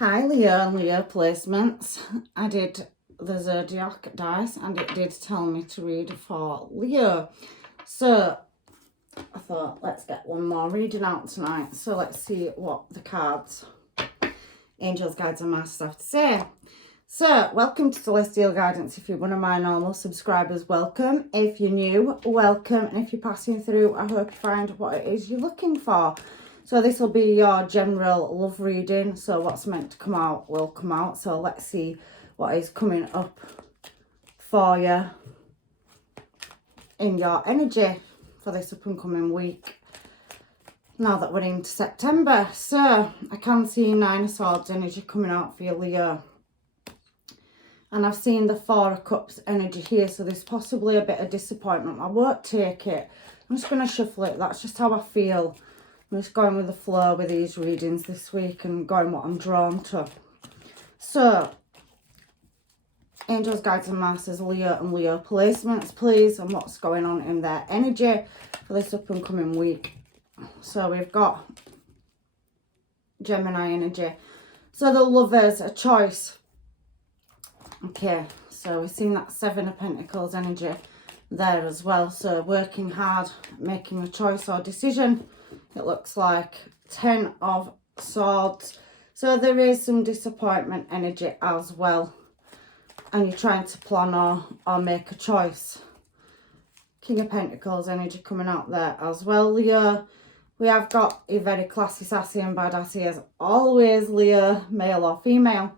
Hi Leo and Leo placements. I did the zodiac dice and it did tell me to read for Leo. So I thought let's get one more reading out tonight. So let's see what the cards, angels, guides and masters have to say. So welcome to Celestial Guidance. If you're one of my normal subscribers, welcome. If you're new, welcome. And if you're passing through, I hope you find what it is you're looking for. So this will be your general love reading. So what's meant to come out will come out. So let's see what is coming up for you in your energy for this up and coming week. Now that we're into September. So I can see Nine of Swords energy coming out for you, Leo. And I've seen the Four of Cups energy here. So there's possibly a bit of disappointment. I won't take it. I'm just going to shuffle it. That's just how I feel. I'm just going with the flow with these readings this week and going what I'm drawn to. So, angels, guides and masters, Leo and Leo placements, please, and what's going on in their energy for this up and coming week. So we've got Gemini energy. So the Lovers, a choice. Okay, so we've seen that Seven of Pentacles energy there as well. So working hard, making a choice or decision. It looks like 10 of Swords. So there is some disappointment energy as well. And you're trying to plan or make a choice. King of Pentacles energy coming out there as well, Leo. We have got a very classy, sassy and badassy as always, Leo, male or female.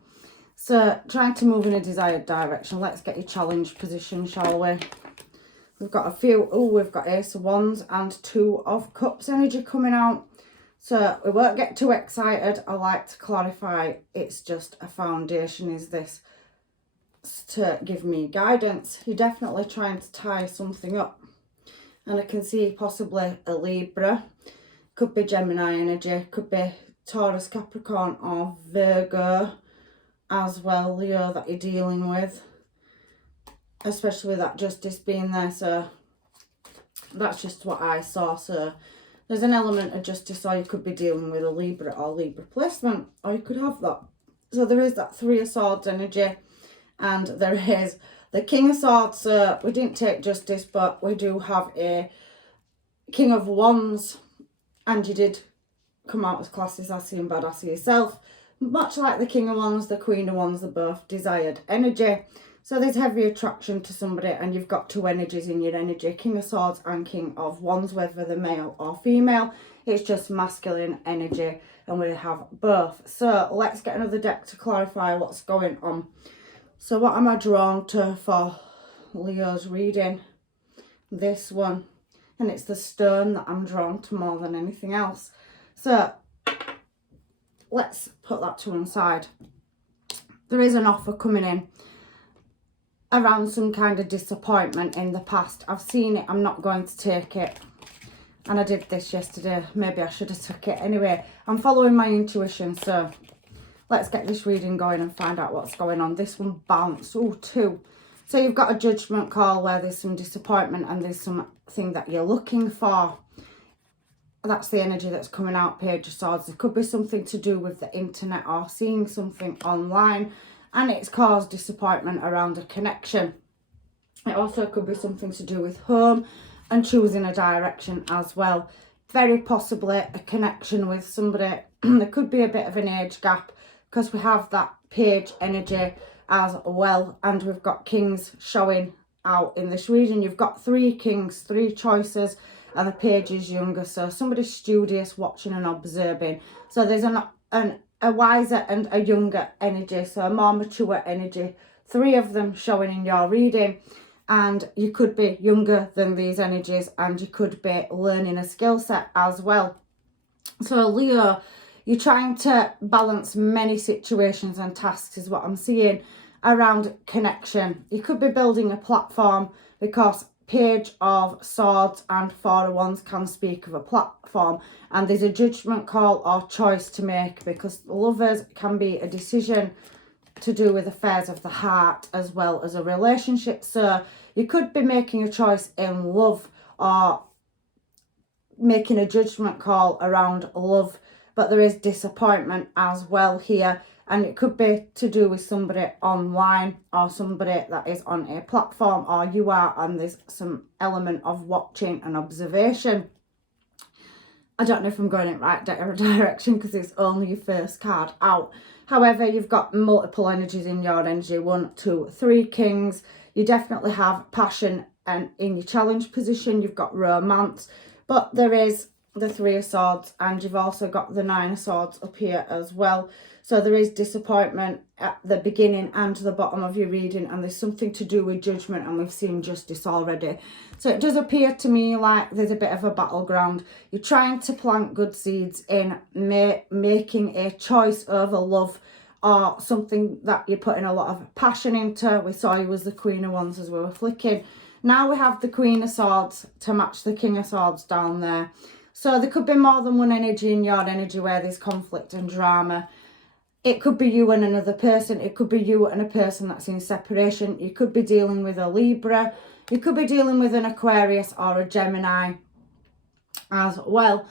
So trying to move in a desired direction. Let's get your challenge position, shall we? We've got a few. Oh, we've got Ace of Wands and Two of Cups energy coming out. So we won't get too excited. I like to clarify it's just a foundation. Is this to give me guidance? You're definitely trying to tie something up. And I can see possibly a Libra. Could be Gemini energy. Could be Taurus, Capricorn or Virgo as well, Leo, that you're dealing with. Especially with that Justice being there, so that's just what I saw. So there's an element of justice, or you could be dealing with a Libra or Libra placement, or you could have that. So there is that Three of Swords energy, and there is the King of Swords. So we didn't take Justice, but we do have a King of Wands, and you did come out as classy, sassy and badassy yourself. Much like the King of Wands, the Queen of Wands, they're both desired energy. So there's heavy attraction to somebody, and you've got two energies in your energy, King of Swords and King of Wands, whether they're male or female. It's just masculine energy, and we have both. So let's get another deck to clarify what's going on. So what am I drawn to for Leo's reading? This one. And it's the stone that I'm drawn to more than anything else. So let's put that to one side. There is an offer coming in around some kind of disappointment in the past. I've seen it. I'm not going to take it. And I did this yesterday. Maybe I should have took it. Anyway, I'm following my intuition. So let's get this reading going and find out what's going on. This one bounced. Oh, two. So you've got a judgment call where there's some disappointment and there's something that you're looking for. That's the energy that's coming out, Page of Swords. There could be something to do with the internet or seeing something online, and it's caused disappointment around a connection. It also could be something to do with home and choosing a direction as well. Very possibly a connection with somebody. There could be a bit of an age gap because we have that Page energy as well, and we've got Kings showing out in this reading. You've got three Kings, three choices, and the Page is younger, so somebody's studious, watching and observing. So there's a wiser and a younger energy, so a more mature energy. Three of them showing in your reading, and you could be younger than these energies, and you could be learning a skill set as well. So Leo, you're trying to balance many situations and tasks is what I'm seeing around connection. You could be building a platform because Page of Swords and Four of Wands can speak of a platform, and there's a judgment call or choice to make because Lovers can be a decision to do with affairs of the heart as well as a relationship. So you could be making a choice in love or making a judgment call around love, but there is disappointment as well here And it could be to do with somebody online or somebody that is on a platform, or you are, and there's some element of watching and observation. I don't know if I'm going in the right direction because it's only your first card out. However, you've got multiple energies in your energy. 1, 2, 3 kings. You definitely have passion, and in your challenge position, you've got romance. But there is the 3 of swords, and you've also got the 9 of swords up here as well. So there is disappointment at the beginning and the bottom of your reading, and there's something to do with judgment, and we've seen justice already. So it does appear to me like there's a bit of a battleground. You're trying to plant good seeds in making a choice over love, or something that you're putting a lot of passion into. We saw you as the Queen of Wands as we were flicking. Now we have the Queen of Swords to match the King of Swords down there. So there could be more than one energy in your energy where there's conflict and drama. It could be you and another person. It could be you and a person that's in separation. You could be dealing with a Libra. You could be dealing with an Aquarius or a Gemini as well.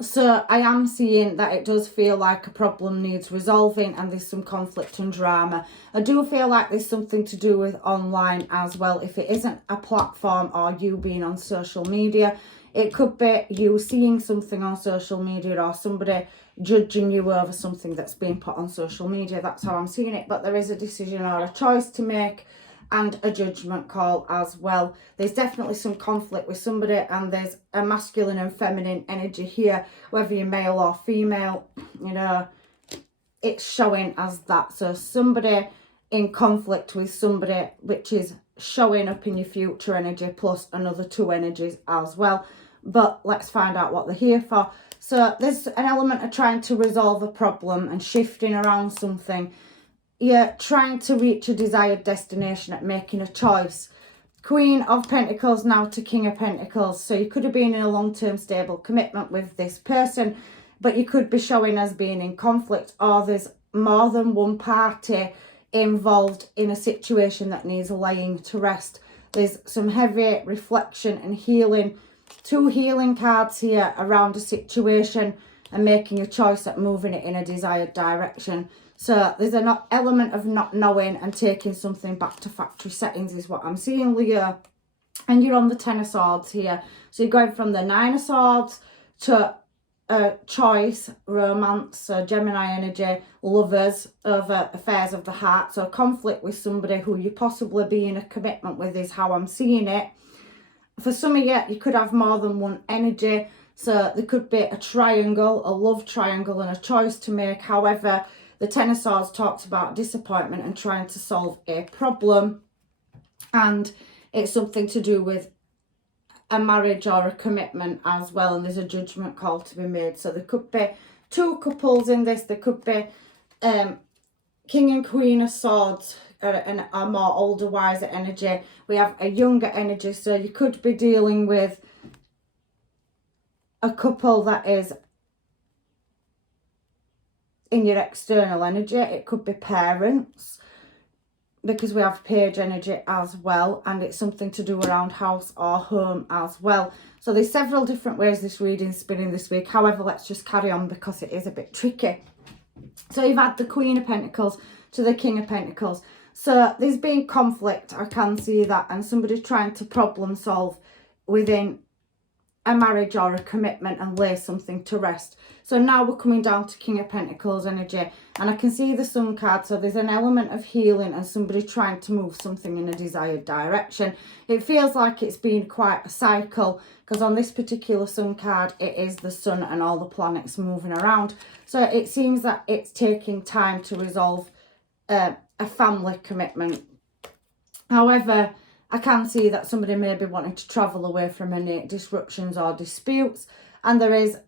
So I am seeing that it does feel like a problem needs resolving, and there's some conflict and drama. I do feel like there's something to do with online as well. If it isn't a platform or you being on social media, it could be you seeing something on social media or somebody judging you over something that's being put on social media. That's how I'm seeing it. But there is a decision or a choice to make, and a judgment call as well. There's definitely some conflict with somebody, and there's a masculine and feminine energy here, whether you're male or female, you know, it's showing as that. So somebody in conflict with somebody, which is showing up in your future energy, plus another 2 energies as well. But let's find out what they're here for. So there's an element of trying to resolve a problem and shifting around something. You're trying to reach a desired destination at making a choice. Queen of Pentacles now to King of Pentacles. So you could have been in a long-term stable commitment with this person, but you could be showing as being in conflict, or there's more than one party involved in a situation that needs laying to rest. There's some heavy reflection and healing. 2 healing cards here around a situation and making a choice at moving it in a desired direction. So there's an element of not knowing and taking something back to factory settings is what I'm seeing, Leo. And you're on the 10 of Swords here. So you're going from the 9 of Swords to choice, romance, so Gemini energy, lovers, over affairs of the heart. So conflict with somebody who you possibly be in a commitment with is how I'm seeing it. For some of you could have more than one energy. So there could be a triangle, a love triangle, and a choice to make. However, the 10 of Swords talks about disappointment and trying to solve a problem. And it's something to do with a marriage or a commitment as well. And there's a judgment call to be made. So there could be 2 couples in this. There could be King and Queen of Swords, and a more older, wiser energy. We have a younger energy. So you could be dealing with a couple that is in your external energy. It could be parents, because we have page energy as well, and it's something to do around house or home as well. So there's several different ways this reading's spinning this week. However, let's just carry on because it is a bit tricky. So you've had the Queen of Pentacles to the King of Pentacles. So there's been conflict, I can see that, and somebody trying to problem solve within a marriage or a commitment and lay something to rest. So now we're coming down to King of Pentacles energy, and I can see the Sun card. So there's an element of healing and somebody trying to move something in a desired direction. It feels like it's been quite a cycle, because on this particular Sun card, it is the Sun and all the planets moving around. So it seems that it's taking time to resolve a family commitment. However, I can see that somebody may be wanting to travel away from any disruptions or disputes, and there is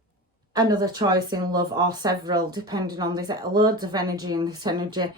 another choice in love, or several, depending on this. Loads of energy in this energy.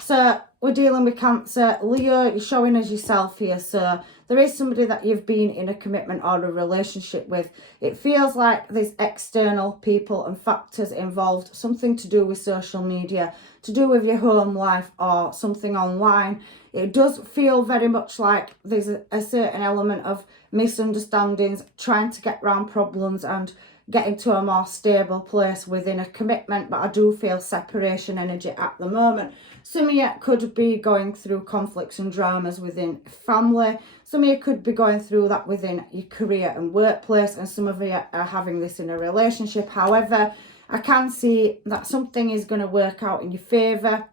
So we're dealing with Cancer. Leo, you're showing as yourself here. So there is somebody that you've been in a commitment or a relationship with. It feels like there's external people and factors involved, something to do with social media, to do with your home life or something online. It does feel very much like there's a certain element of misunderstandings, trying to get around problems and getting to a more stable place within a commitment, but I do feel separation energy at the moment. Some of you could be going through conflicts and dramas within family. Some of you could be going through that within your career and workplace, and some of you are having this in a relationship. However, I can see that something is going to work out in your favour,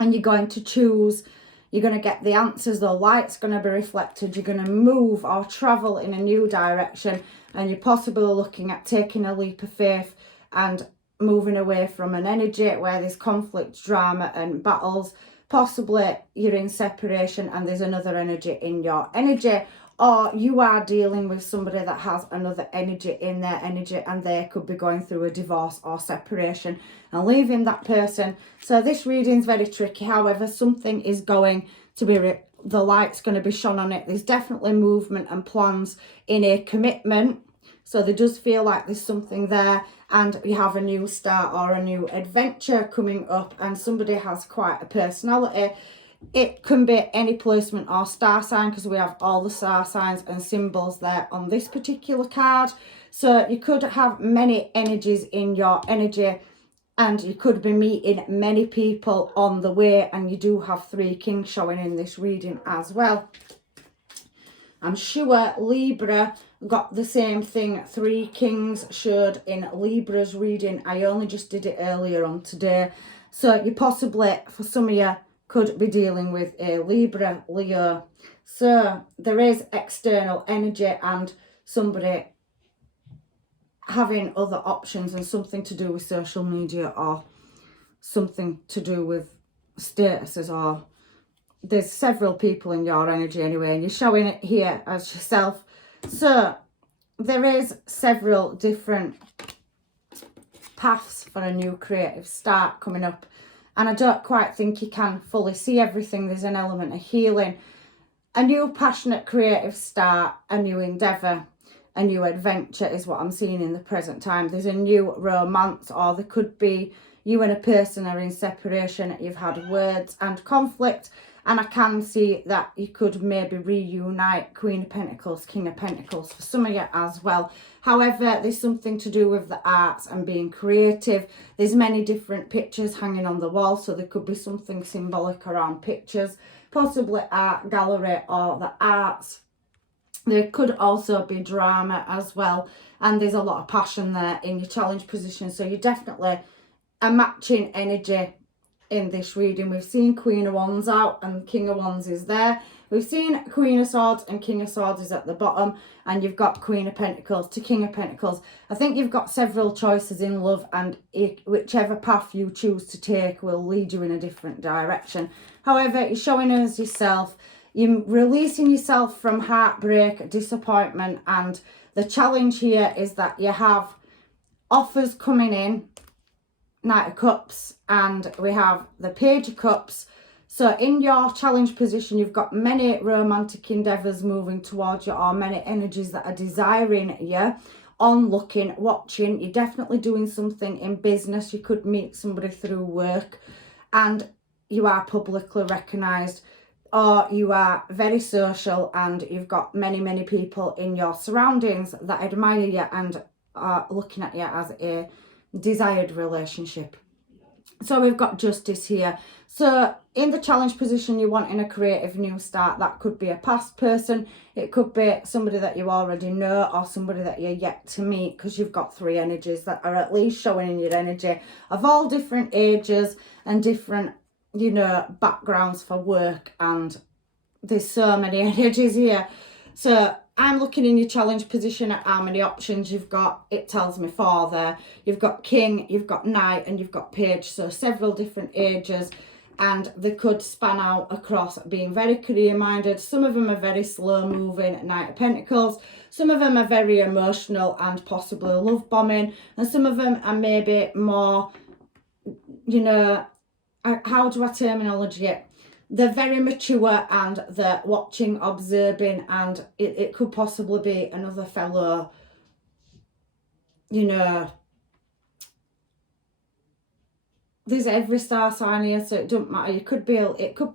and you're going to choose. You're going to get the answers, the light's going to be reflected, you're going to move or travel in a new direction, and you're possibly looking at taking a leap of faith and moving away from an energy where there's conflict, drama and battles. Possibly you're in separation and there's another energy in your energy, or you are dealing with somebody that has another energy in their energy, and they could be going through a divorce or separation and leaving that person. So this reading's very tricky. However, something is going to be, the light's going to be shone on it. There's definitely movement and plans in a commitment. So there does feel like there's something there, and you have a new start or a new adventure coming up, and somebody has quite a personality. It can be any placement or star sign, because we have all the star signs and symbols there on this particular card. So you could have many energies in your energy, and you could be meeting many people on the way, and you do have 3 kings showing in this reading as well. I'm sure Libra got the same thing. 3 kings showed in Libra's reading. I only just did it earlier on today. So you possibly, for some of you, could be dealing with a Libra, Leo. So there is external energy and somebody having other options, and something to do with social media or something to do with statuses, or there's several people in your energy anyway, and you're showing it here as yourself. So there is several different paths for a new creative start coming up, and I don't quite think you can fully see everything. There's an element of healing, a new passionate creative start, a new endeavour, a new adventure is what I'm seeing in the present time. There's a new romance, or there could be you and a person are in separation, you've had words and conflict, and I can see that you could maybe reunite. Queen of Pentacles, King of Pentacles for some of you as well. However, there's something to do with the arts and being creative. There's many different pictures hanging on the wall, so there could be something symbolic around pictures, possibly art gallery or the arts. There could also be drama as well, and there's a lot of passion there in your challenge position. So you definitely are matching energy in this reading. We've seen Queen of Wands out and King of Wands is there. We've seen Queen of Swords and King of Swords is at the bottom, and you've got Queen of Pentacles to King of Pentacles. I think you've got several choices in love, and whichever path you choose to take will lead you in a different direction. However, you're showing as yourself. You're releasing yourself from heartbreak, disappointment, and the challenge here is that you have offers coming in, Knight of Cups, and we have the Page of Cups. So in your challenge position, you've got many romantic endeavours moving towards you, or many energies that are desiring you, on looking, watching. You're definitely doing something in business. You could meet somebody through work, and you are publicly recognised, or you are very social and you've got many people in your surroundings that admire you and are looking at you as a desired relationship. So we've got Justice here. So in the challenge position, you're wanting a creative new start. That could be a past person, it could be somebody that you already know, or somebody that you're yet to meet, because you've got 3 energies that are at least showing in your energy, of all different ages and different, you know, backgrounds for work, and there's so many energies here. So I'm looking in your challenge position at how many options you've got. It tells me 4 there. You've got King, you've got Knight, and you've got Page. So several different ages, and they could span out across being very career minded. Some of them are very slow moving, Knight of Pentacles. Some of them are very emotional and possibly love bombing, and some of them are maybe more, you know, how do I terminology it? They're very mature and they're watching, observing, and it could possibly be another fellow, you know, there's every star sign here, so it doesn't matter. It could be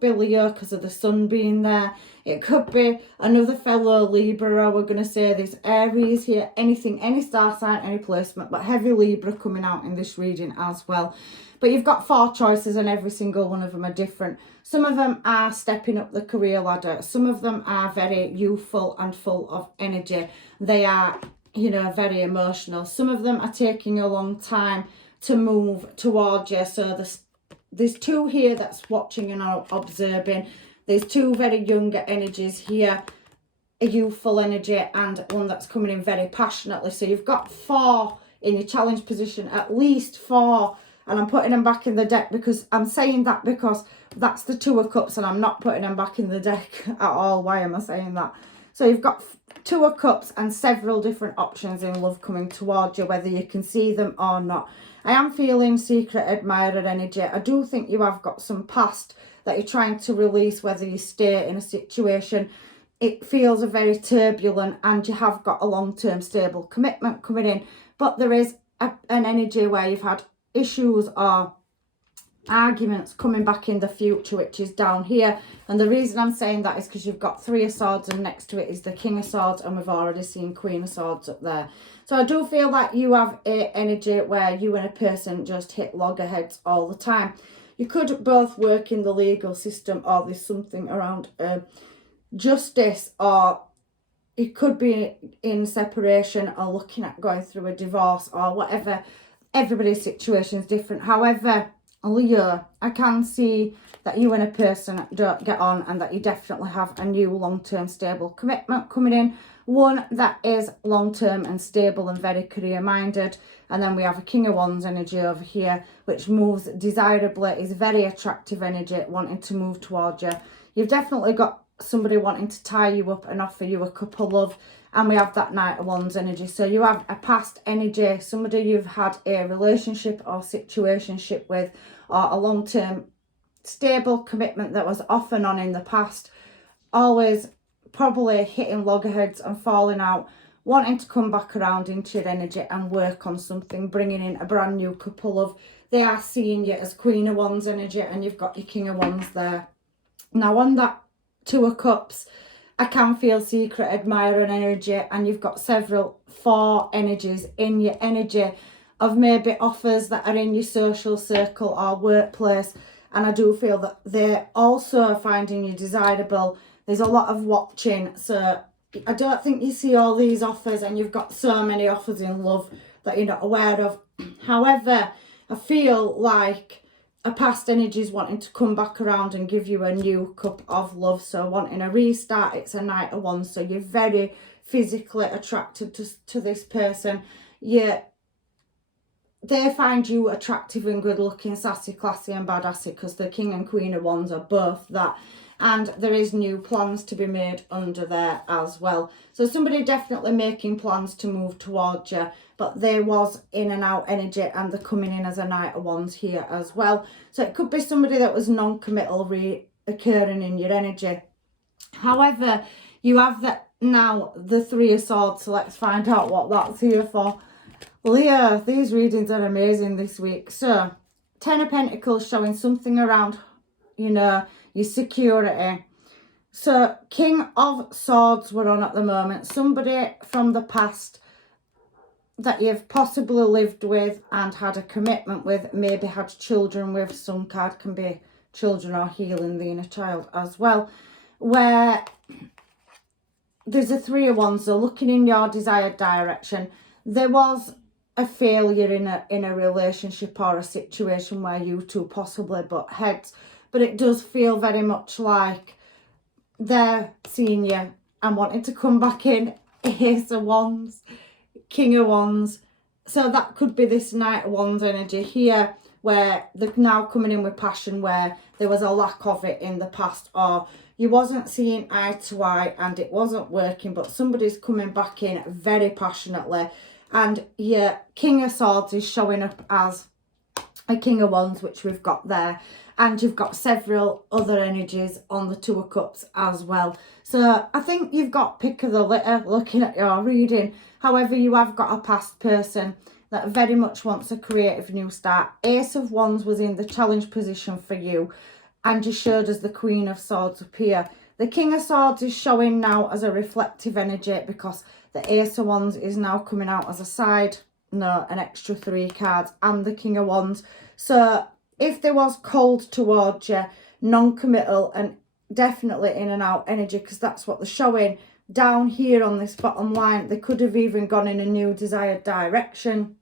Leo because of the sun being there. It could be another fellow Libra. We're going to say there's Aries here, anything, any star sign, any placement, but heavy Libra coming out in this reading as well. But you've got 4 choices and every single one of them are different. Some of them are stepping up the career ladder. Some of them are very youthful and full of energy. They are, you know, very emotional. Some of them are taking a long time to move towards you. So there's 2 here that's watching and observing. There's 2 very younger energies here, a youthful energy and one that's coming in very passionately. So you've got 4 in your challenge position, at least 4. And I'm putting them back in the deck because I'm saying that because that's the 2 of Cups and I'm not putting them back in the deck at all. Why am I saying that? So you've got 2 of Cups and several different options in love coming towards you, whether you can see them or not. I am feeling secret admirer energy. I do think you have got some past that you're trying to release, whether you stay in a situation. It feels a very turbulent and you have got a long-term stable commitment coming in. But there is an energy where you've had issues or arguments coming back in the future, which is down here. And the reason I'm saying that is because you've got 3 of Swords and next to it is the King of Swords, and we've already seen Queen of Swords up there. So I do feel like you have a energy where you and a person just hit loggerheads all the time. You could both work in the legal system, or there's something around justice, or you could be in separation or looking at going through a divorce or whatever. Everybody's situation is different. However, Leo, I can see that you and a person don't get on and that you definitely have a new long-term stable commitment coming in. One that is long-term and stable and very career-minded. And then we have a King of Wands energy over here, which moves desirably, is very attractive energy, wanting to move towards you. You've definitely got somebody wanting to tie you up and offer you a cup of love. And we have that Knight of Wands energy. So you have a past energy, somebody you've had a relationship or situationship with, or a long-term stable commitment that was off and on in the past, always probably hitting loggerheads and falling out, wanting to come back around into your energy and work on something, bringing in a brand new couple of. They are seeing you as Queen of Wands energy, and you've got your King of Wands there. Now on that 2 of Cups, I can feel secret admirer energy, and you've got 4 energies in your energy of maybe offers that are in your social circle or workplace. And I do feel that they're also finding you desirable. There's a lot of watching. So I don't think you see all these offers, and you've got so many offers in love that you're not aware of. However, I feel like a past energy is wanting to come back around and give you a new cup of love. So wanting a restart, it's a Knight of Wands. So you're very physically attracted to this person. They find you attractive and good looking, sassy, classy and badassy, because the King and Queen of Wands are both that. And there is new plans to be made under there as well. So somebody definitely making plans to move towards you, but there was in and out energy, and they're coming in as a Knight of Wands here as well. So it could be somebody that was non-committal reoccurring in your energy. However, you have that now, the 3 of Swords. So let's find out what that's here for. Leo, these readings are amazing this week. So 10 of Pentacles showing something around, you know, your security. So King of Swords we're on at the moment. Somebody from the past that you've possibly lived with and had a commitment with, maybe had children with. Some card can be children or healing the inner child as well, where there's a 3 of Wands. So looking in your desired direction. There was a failure in a relationship or a situation where you two possibly butt heads, but it does feel very much like they're seeing you and wanting to come back in. Ace of Wands, King of Wands. So that could be this Knight of Wands energy here, where they're now coming in with passion, where there was a lack of it in the past, or you wasn't seeing eye to eye and it wasn't working, but somebody's coming back in very passionately. And your King of Swords is showing up as a King of Wands, which we've got there. And you've got several other energies on the 2 of Cups as well. So I think you've got pick of the litter looking at your reading. However, you have got a past person that very much wants a creative new start. Ace of Wands was in the challenge position for you, and you showed us the Queen of Swords up here. The King of Swords is showing now as a reflective energy, because the Ace of Wands is now coming out as a side, an extra 3 cards, and the King of Wands. So if there was cold towards you, non-committal, and definitely in and out energy, because that's what they're showing down here on this bottom line, they could have even gone in a new desired direction,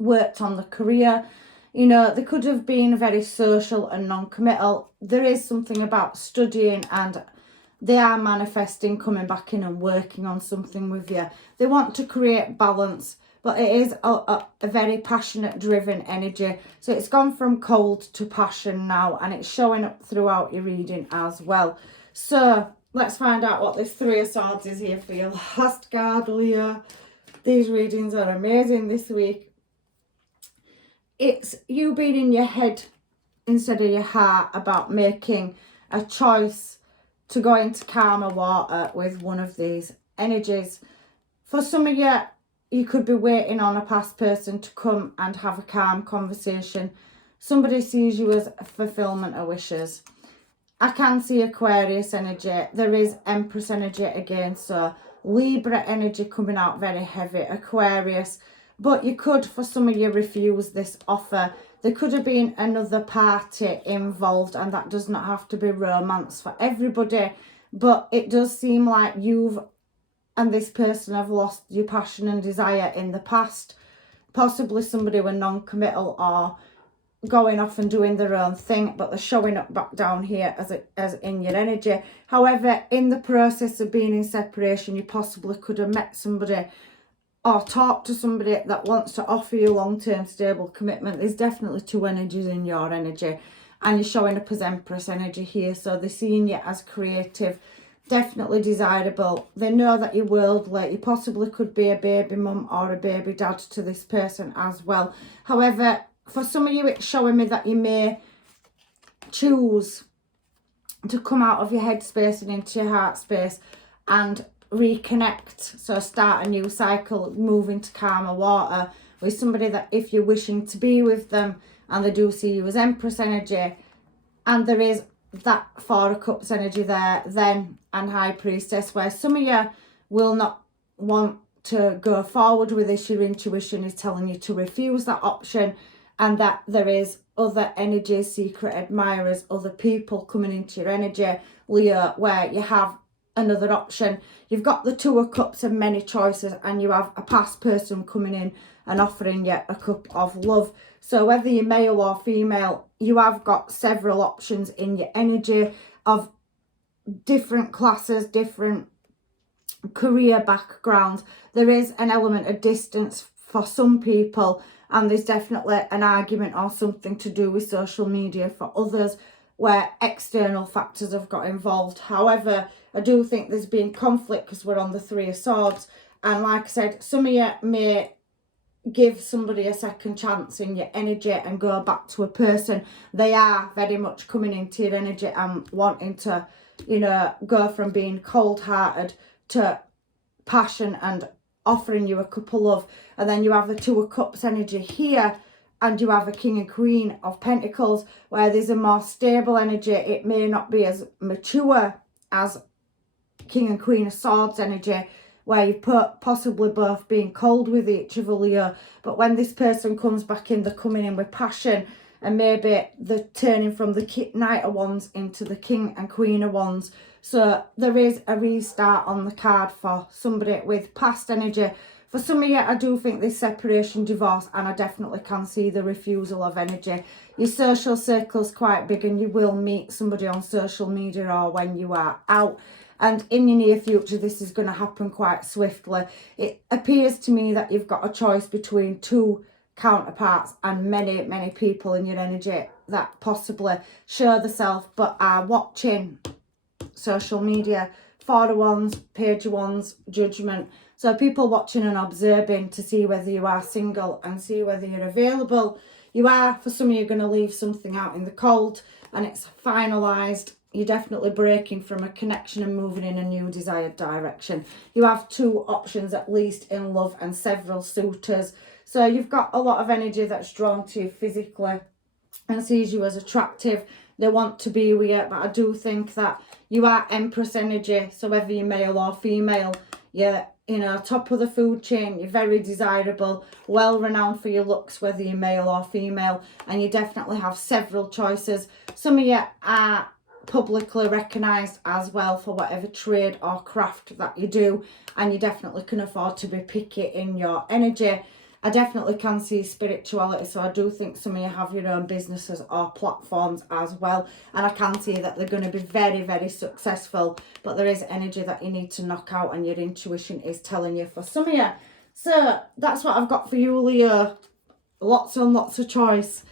worked on the career. You know, they could have been very social and non-committal. There is something about studying, and they are manifesting coming back in and working on something with you. They want to create balance, but it is a very passionate, driven energy. So it's gone from cold to passion now, and it's showing up throughout your reading as well. So let's find out what this Three of Swords is here for you. Last card, Leo. These readings are amazing this week. It's you being in your head instead of your heart about making a choice to go into calmer water with one of these energies. For some of you, you could be waiting on a past person to come and have a calm conversation. Somebody sees you as a fulfillment of wishes. I can see Aquarius energy. There is Empress energy again, so Libra energy coming out very heavy, Aquarius. But you could, for some of you, refuse this offer. There could have been another party involved, and that does not have to be romance for everybody. But it does seem like you've and this person have lost your passion and desire in the past. Possibly somebody were non-committal or going off and doing their own thing, but they're showing up back down here as in your energy. However, in the process of being in separation, you possibly could have met somebody or talk to somebody that wants to offer you long-term stable commitment. There's definitely 2 energies in your energy, and you're showing up as Empress energy here. So they're seeing you as creative, definitely desirable. They know that you're worldly. You possibly could be a baby mum or a baby dad to this person as well. However, for some of you, it's showing me that you may choose to come out of your head space and into your heart space and reconnect. So start a new cycle, move into calmer water with somebody that if you're wishing to be with them and they do see you as Empress energy, and there is that 4 of Cups energy there then, and High Priestess, where some of you will not want to go forward with this. Your intuition is telling you to refuse that option, and that there is other energies, secret admirers, other people coming into your energy, Leo, where you have another option. You've got the 2 of Cups and many choices, and you have a past person coming in and offering you a cup of love. So whether you're male or female, you have got several options in your energy of different classes, different career backgrounds. There is an element of distance for some people, and there's definitely an argument or something to do with social media for others, where external factors have got involved. However, I do think there's been conflict because we're on the 3 of Swords. And like I said, some of you may give somebody a second chance in your energy and go back to a person. They are very much coming into your energy and wanting to, you know, go from being cold-hearted to passion and offering you a cup of love. And then you have the 2 of Cups energy here, and you have a King and Queen of Pentacles, where there's a more stable energy. It may not be as mature as King and Queen of Swords energy, where you put possibly both being cold with each other, Leo. But when this person comes back in, they're coming in with passion, and maybe they're turning from the Knight of Wands into the King and Queen of Wands. So there is a restart on the card for somebody with past energy. For some of you, I do think this separation, divorce, and I definitely can see the refusal of energy. Your social circle's quite big, and you will meet somebody on social media or when you are out. And in your near future, this is going to happen quite swiftly. It appears to me that you've got a choice between 2 counterparts and many, many people in your energy that possibly show themselves but are watching social media. 4 of Wands, Page of Wands, Judgment. So people watching and observing to see whether you are single and see whether you're available. You are, for some of you, going to leave something out in the cold, and it's finalised. You're definitely breaking from a connection and moving in a new desired direction. You have 2 options at least in love and several suitors. So you've got a lot of energy that's drawn to you physically and sees you as attractive. They want to be with you, but I do think that you are Empress energy. So whether you're male or female, you're, you know, top of the food chain. You're very desirable, well renowned for your looks, whether you're male or female, and you definitely have several choices. Some of you are publicly recognised as well for whatever trade or craft that you do, and you definitely can afford to be picky in your energy. I definitely can see spirituality, so I do think some of you have your own businesses or platforms as well, and I can see that they're going to be very, very successful, but there is energy that you need to knock out, and your intuition is telling you for some of you. So that's what I've got for you, Leo. Lots and lots of choice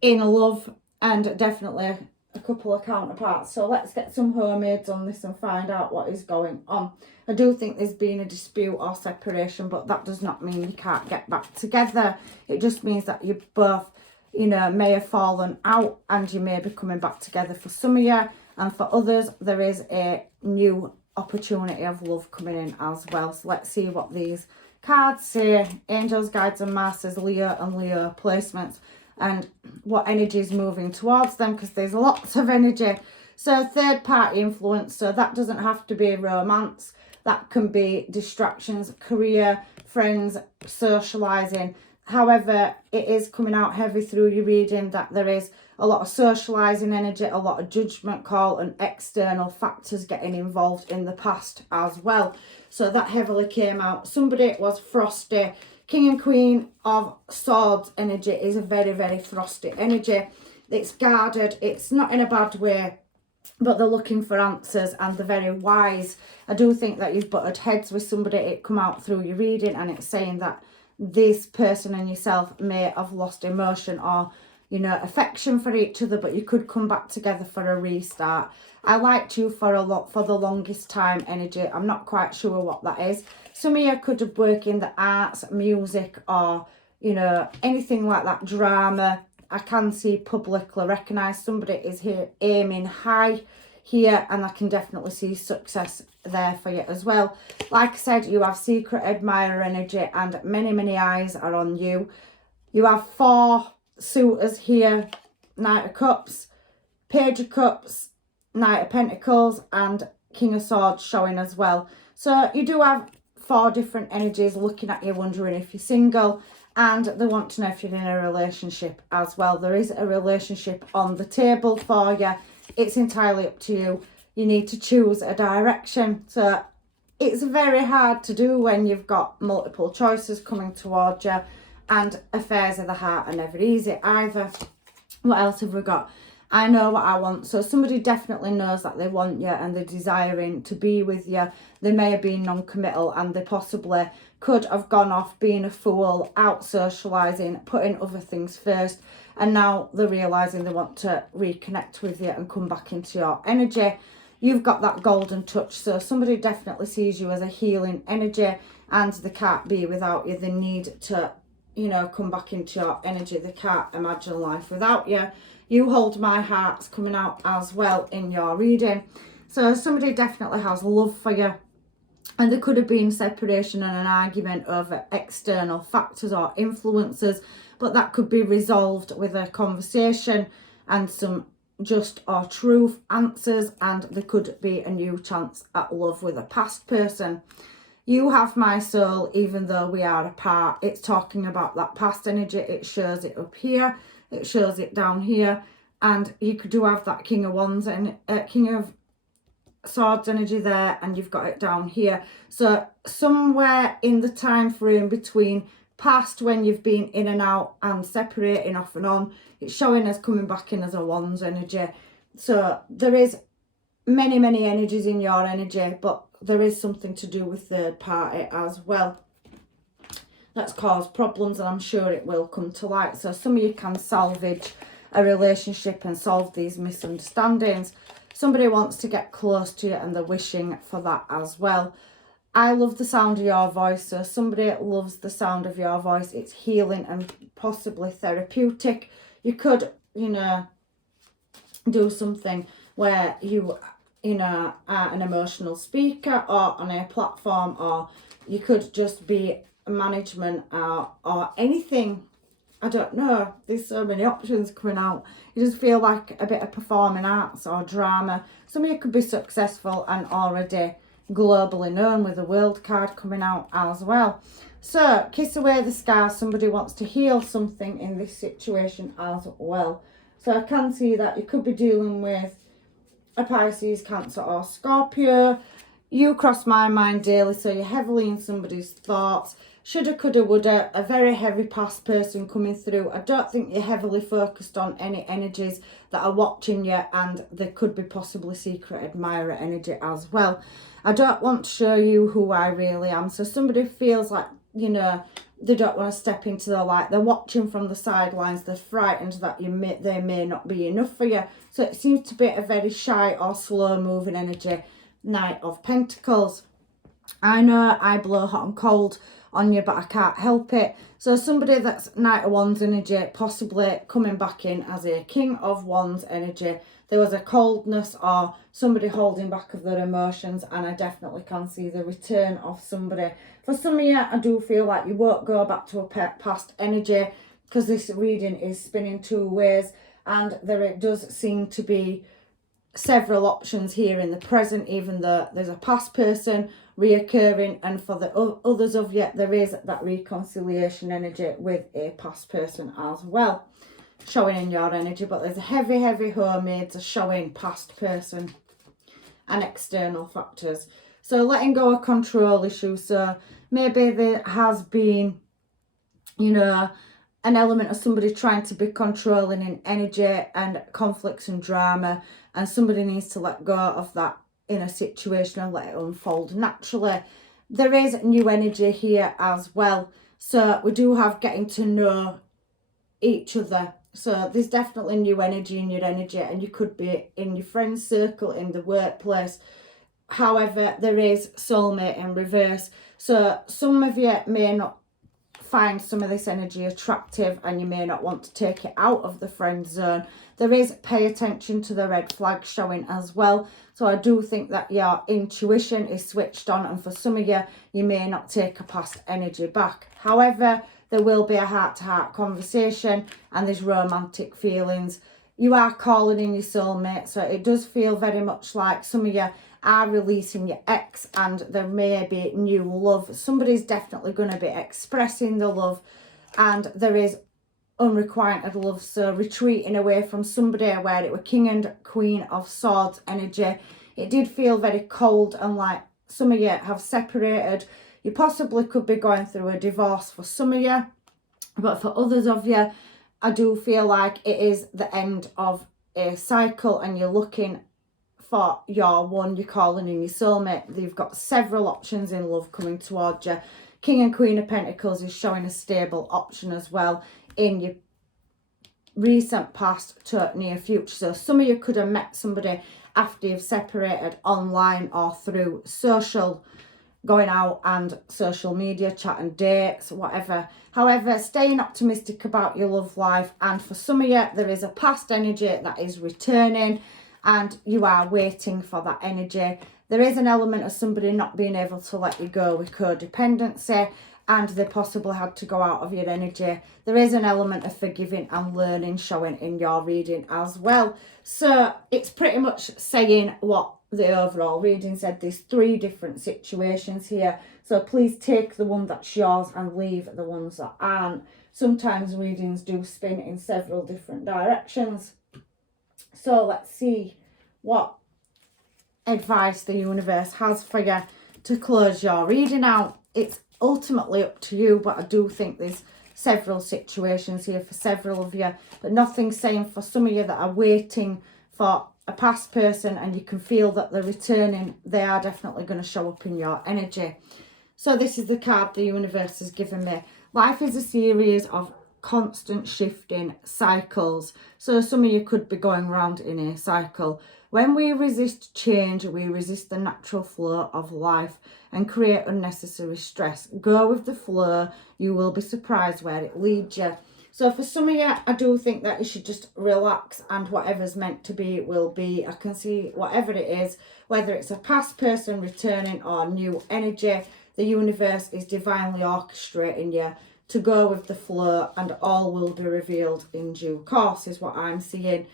in love, and definitely a couple of counterparts. So let's get some homemades on this and find out what is going on. I do think there's been a dispute or separation, but that does not mean you can't get back together. It just means that you both, you know, may have fallen out and you may be coming back together for some of you. And for others, there is a new opportunity of love coming in as well. So let's see what these cards say. Angels, guides and masters, Leo and Leo placements, and what energy is moving towards them, because there's lots of energy. So third party influence, so that doesn't have to be romance. That can be distractions, career, friends, socialising. However, it is coming out heavy through your reading that there is a lot of socialising energy, a lot of judgment call and external factors getting involved in the past as well. So that heavily came out. Somebody was frosty. King and Queen of Swords energy is a very, very frosty energy. It's guarded. It's not in a bad way, but they're looking for answers and they're very wise. I do think that you've butted heads with somebody. It come out through your reading, and it's saying that this person and yourself may have lost emotion or, you know, affection for each other, but you could come back together for a restart. I liked you for the longest time energy. I'm not quite sure what that is. Some of you could have worked in the arts, music, or, you know, anything like that, drama. I can see publicly recognised. Somebody is here aiming high here, and I can definitely see success there for you as well. Like I said, you have secret admirer energy and many, many eyes are on you. You have 4 suitors here, Knight of Cups, Page of Cups, Knight of Pentacles and King of Swords showing as well. So you do have 4 different energies looking at you, wondering if you're single, and they want to know if you're in a relationship as well. There is a relationship on the table for you. It's entirely up to you. You need to choose a direction. So it's very hard to do when you've got multiple choices coming towards you, and affairs of the heart are never easy either. What else have we got? I know what I want. So somebody definitely knows that they want you and they're desiring to be with you. They may have been non-committal, and they possibly could have gone off being a fool, out socialising, putting other things first, and now they're realising they want to reconnect with you and come back into your energy. You've got that golden touch, so somebody definitely sees you as a healing energy, and they can't be without you. They need to, you know, come back into your energy. They can't imagine life without you. You hold my heart's coming out as well in your reading. So somebody definitely has love for you, and there could have been separation and an argument over external factors or influences, but that could be resolved with a conversation and some just or truth answers, and there could be a new chance at love with a past person. You have my soul, even though we are apart. It's talking about that past energy. It shows it up here. It shows it down here. And you could do have that King of Wands and King of Swords energy there, and you've got it down here. So somewhere in the time frame between past, when you've been in and out and separating off and on, it's showing as coming back in as a Wands energy. So there is many, many energies in your energy, but there is something to do with third party as well that's caused problems, and I'm sure it will come to light. So some of you can salvage a relationship and solve these misunderstandings. Somebody wants to get close to you and they're wishing for that as well. I love the sound of your voice, so somebody loves the sound of your voice. It's healing and possibly therapeutic. You could, you know, do something where you know, are an emotional speaker or on a platform, or you could just be management or anything. I don't know. There's so many options coming out. You just feel like a bit of performing arts or drama. Some of you could be successful and already globally known with the world card coming out as well. So, kiss away the scars. Somebody wants to heal something in this situation as well. So I can see that you could be dealing with a Pisces, Cancer or Scorpio. You cross my mind daily, so you're heavily in somebody's thoughts. Shoulda, coulda, woulda, a very heavy past person coming through. I don't think you're heavily focused on any energies that are watching you, and there could be possibly secret admirer energy as well. I don't want to show you who I really am. So somebody feels like, you know, they don't want to step into the light. They're watching from the sidelines. They're frightened that they may not be enough for you. So it seems to be a very shy or slow moving energy. Knight of Pentacles. I know I blow hot and cold on you, but I can't help it. So somebody that's Knight of Wands energy, possibly coming back in as a King of Wands energy. There was a coldness or somebody holding back of their emotions, and I definitely can see the return of somebody. For some of you, I do feel like you won't go back to a past energy, because this reading is spinning two ways, and there does seem to be several options here in the present, even though there's a past person reoccurring, and for the others of you, there is that reconciliation energy with a past person as well showing in your energy. But there's a heavy homemades are showing past person and external factors. So letting go of control issues. So maybe there has been, you know, an element of somebody trying to be controlling in energy and conflicts and drama, and somebody needs to let go of that in a situation and let it unfold naturally. There is new energy here as well. So we do have getting to know each other. So there's definitely new energy in your energy, and you could be in your friend's circle, in the workplace. However, there is soulmate in reverse. So some of you may not find some of this energy attractive, and you may not want to take it out of the friend zone. There is pay attention to the red flag showing as well. So I do think that your intuition is switched on, and for some of you, you may not take a past energy back. However, there will be a heart-to-heart conversation, and there's romantic feelings. You are calling in your soulmate, so it does feel very much like some of you are releasing your ex, and there may be new love. Somebody's definitely going to be expressing the love, and there is unrequited love. So retreating away from somebody where it were King and Queen of Swords energy. It did feel very cold, and like some of you have separated. You possibly could be going through a divorce for some of you, but for others of you, I do feel like it is the end of a cycle, and you're looking for your one, you're calling in your soulmate. You've got several options in love coming towards you. King and Queen of Pentacles is showing a stable option as well in your recent past to near future. So some of you could have met somebody after you've separated, online or through social, going out and social media, chat and dates, whatever. However, staying optimistic about your love life, and for some of you, there is a past energy that is returning, and you are waiting for that energy. There is an element of somebody not being able to let you go with codependency, and they possibly had to go out of your energy. There is an element of forgiving and learning showing in your reading as well. So it's pretty much saying what the overall reading said. There's 3 different situations here. So please take the one that's yours and leave the ones that aren't. Sometimes readings do spin in several different directions. So let's see what advice the universe has for you to close your reading out. It's ultimately up to you, but I do think there's several situations here for several of you, but nothing's saying for some of you that are waiting for a past person and you can feel that they're returning. They are definitely going to show up in your energy. So this is the card the universe has given me. Life is a series of constant shifting cycles. So some of you could be going around in a cycle. When we resist change, we resist the natural flow of life and create unnecessary stress. Go with the flow. You will be surprised where it leads you. So for some of you, I do think that you should just relax, and whatever's meant to be will be. I can see whatever it is, whether it's a past person returning or new energy. the universe is divinely orchestrating you to go with the flow, and all will be revealed in due course is what I'm seeing.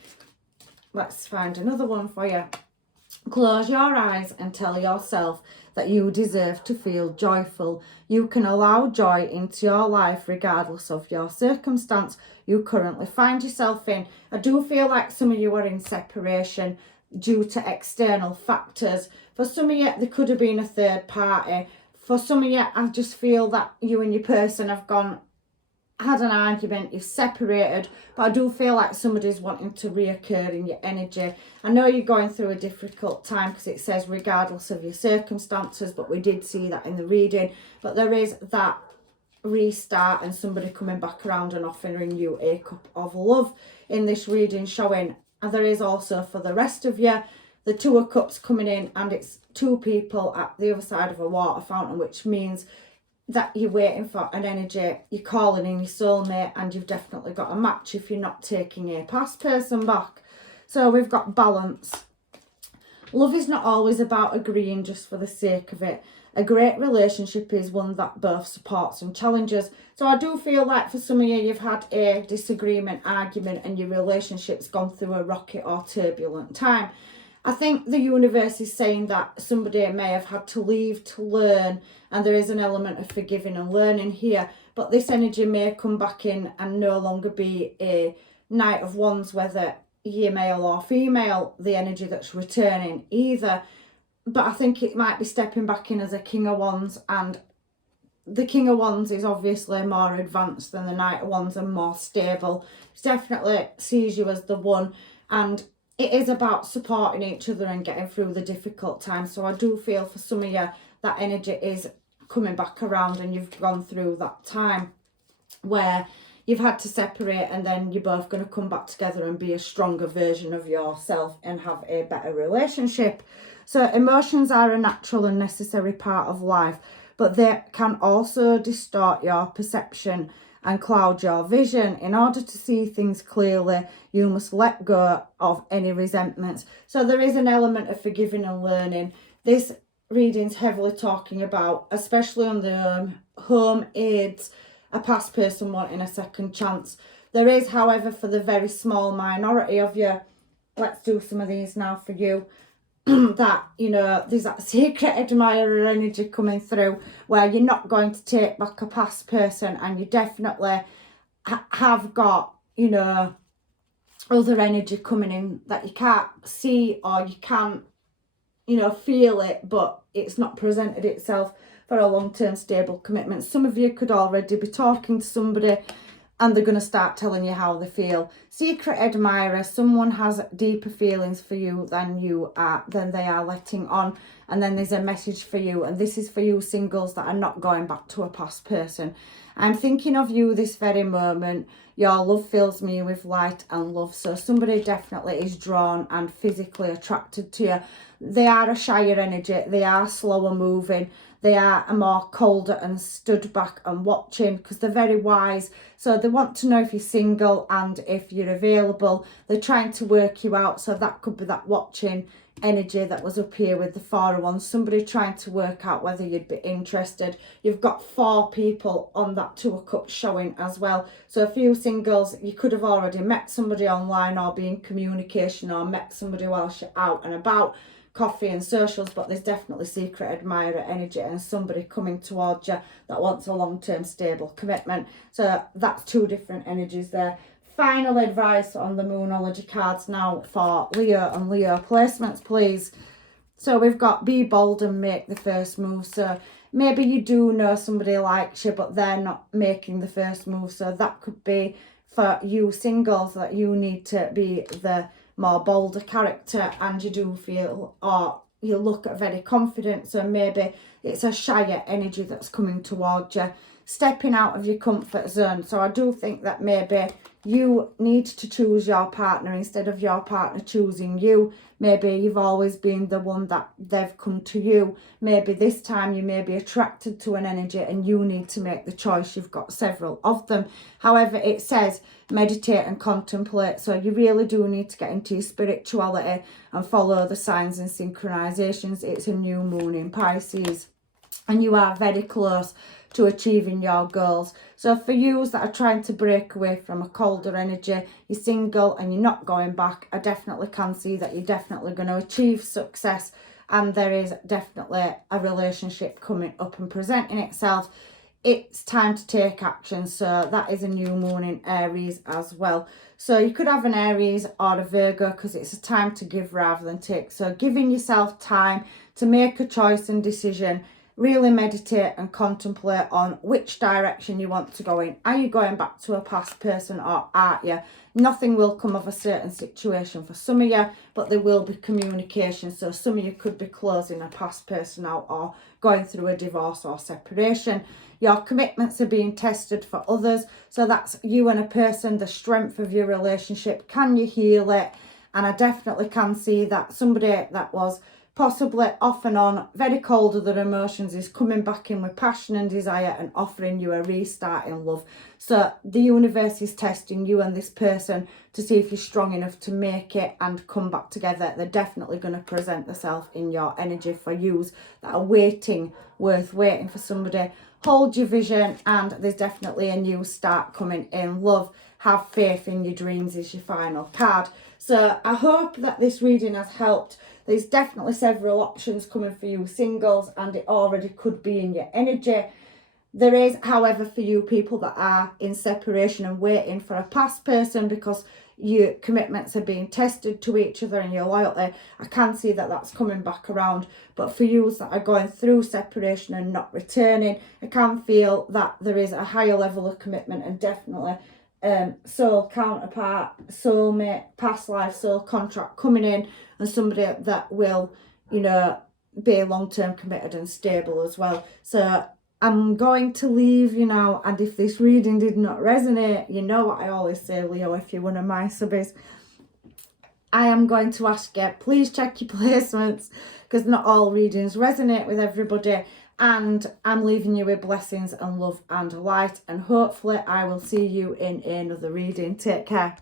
Let's find another one for you. Close your eyes and tell yourself that you deserve to feel joyful. You can allow joy into your life regardless of your circumstance you currently find yourself in. I do feel like some of you are in separation due to external factors. For some of you, there could have been a third party. For some of you, I just feel that you and your person have had an argument, you've separated, but I do feel like somebody's wanting to reoccur in your energy. I know you're going through a difficult time because it says regardless of your circumstances, but we did see that in the reading. But there is that restart and somebody coming back around and offering you a cup of love in this reading showing. And there is also, for the rest of you, the Two of Cups coming in, and it's two people at the other side of a water fountain, which means that you're waiting for an energy, you're calling in your soulmate, and you've definitely got a match if you're not taking a past person back. So we've got balance. Love is not always about agreeing just for the sake of it. A great relationship is one that both supports and challenges. So I do feel like for some of you, you've had a disagreement, argument, and your relationship's gone through a rocky or turbulent time. I think the universe is saying that somebody may have had to leave to learn, and there is an element of forgiving and learning here, but this energy may come back in and no longer be a Knight of Wands, whether you're male or female, the energy that's returning either. But I think it might be stepping back in as a King of Wands, and the King of Wands is obviously more advanced than the Knight of Wands and more stable. It definitely sees you as the one, and it is about supporting each other and getting through the difficult times. So I do feel for some of you that energy is coming back around, and you've gone through that time where you've had to separate, and then you're both going to come back together and be a stronger version of yourself and have a better relationship. So emotions are a natural and necessary part of life, but they can also distort your perception and cloud your vision. In order to see things clearly, you must let go of any resentments. So there is an element of forgiving and learning. This reading's heavily talking about, especially on the home aids, a past person wanting a second chance. There is, however, for the very small minority of you, let's do some of these now for you, that, you know, there's that secret admirer energy coming through where you're not going to take back a past person, and you definitely have got, you know, other energy coming in that you can't see, or you can't, you know, feel it, but it's not presented itself for a long-term stable commitment. Some of you could already be talking to somebody and they're going to start telling you how they feel. Secret admirer, someone has deeper feelings for you than they are letting on. And then there's a message for you, and this is for you singles that are not going back to a past person. I'm thinking of you this very moment. Your love fills me with light and love. So somebody definitely is drawn and physically attracted to you. They are a shyer energy. They are slower moving. They are a more colder and stood back and watching, because they're very wise. So they want to know if you're single and if you're available. They're trying to work you out. So that could be that watching energy that was up here with the Four of Wands. Somebody trying to work out whether you'd be interested. You've got 4 people on that Two of Cups showing as well. So a few singles, you could have already met somebody online or be in communication, or met somebody whilst you're out and about, coffee and socials, but there's definitely secret admirer energy and somebody coming towards you that wants a long-term stable commitment. So that's 2 different energies there. Final advice on the Moonology cards now for Leo and Leo placements, please. So we've got be bold and make the first move. So maybe you do know somebody likes you, but they're not making the first move. So that could be for you singles, that you need to be the more bolder character, and you do feel, or you look very confident. So maybe it's a shyer energy that's coming towards you, stepping out of your comfort zone. So I do think that maybe you need to choose your partner instead of your partner choosing you. Maybe you've always been the one that they've come to you. Maybe this time you may be attracted to an energy and you need to make the choice. You've got several of them. However, it says meditate and contemplate. So you really do need to get into your spirituality and follow the signs and synchronizations. It's a new moon in Pisces. and you are very close to achieving your goals. So for you that are trying to break away from a colder energy, you're single and you're not going back, I definitely can see that you're definitely going to achieve success, and there is definitely a relationship coming up and presenting itself. It's time to take action. So that is a new moon in Aries as well. So you could have an Aries or a Virgo, because it's a time to give rather than take. So giving yourself time to make a choice and decision. Really meditate and contemplate on which direction you want to go in. Are you going back to a past person or aren't you? Nothing will come of a certain situation for some of you, but there will be communication. So some of you could be closing a past person out or going through a divorce or separation. Your commitments are being tested for others. So that's you and a person, the strength of your relationship. Can you heal it? And I definitely can see that somebody that was possibly off and on, very cold of their emotions, is coming back in with passion and desire and offering you a restart in love. So the universe is testing you and this person to see if you're strong enough to make it and come back together. They're definitely going to present themselves in your energy for yous that are waiting, worth waiting for somebody. Hold your vision, and there's definitely a new start coming in love. Have faith in your dreams is your final card. So I hope that this reading has helped. There's definitely several options coming for you singles, and it already could be in your energy. There is, however, for you people that are in separation and waiting for a past person because your commitments are being tested to each other and your loyalty, I can see that that's coming back around. But for you that are going through separation and not returning, I can feel that there is a higher level of commitment, and definitely soul counterpart, soulmate, past life, soul contract coming in, and somebody that will, you know, be long-term committed and stable as well. So I'm going to leave you now, and if this reading did not resonate, you know what I always say, Leo, if you're one of my subbies, I am going to ask you, please check your placements, because not all readings resonate with everybody. And I'm leaving you with blessings and love and light. And hopefully I will see you in another reading. Take care.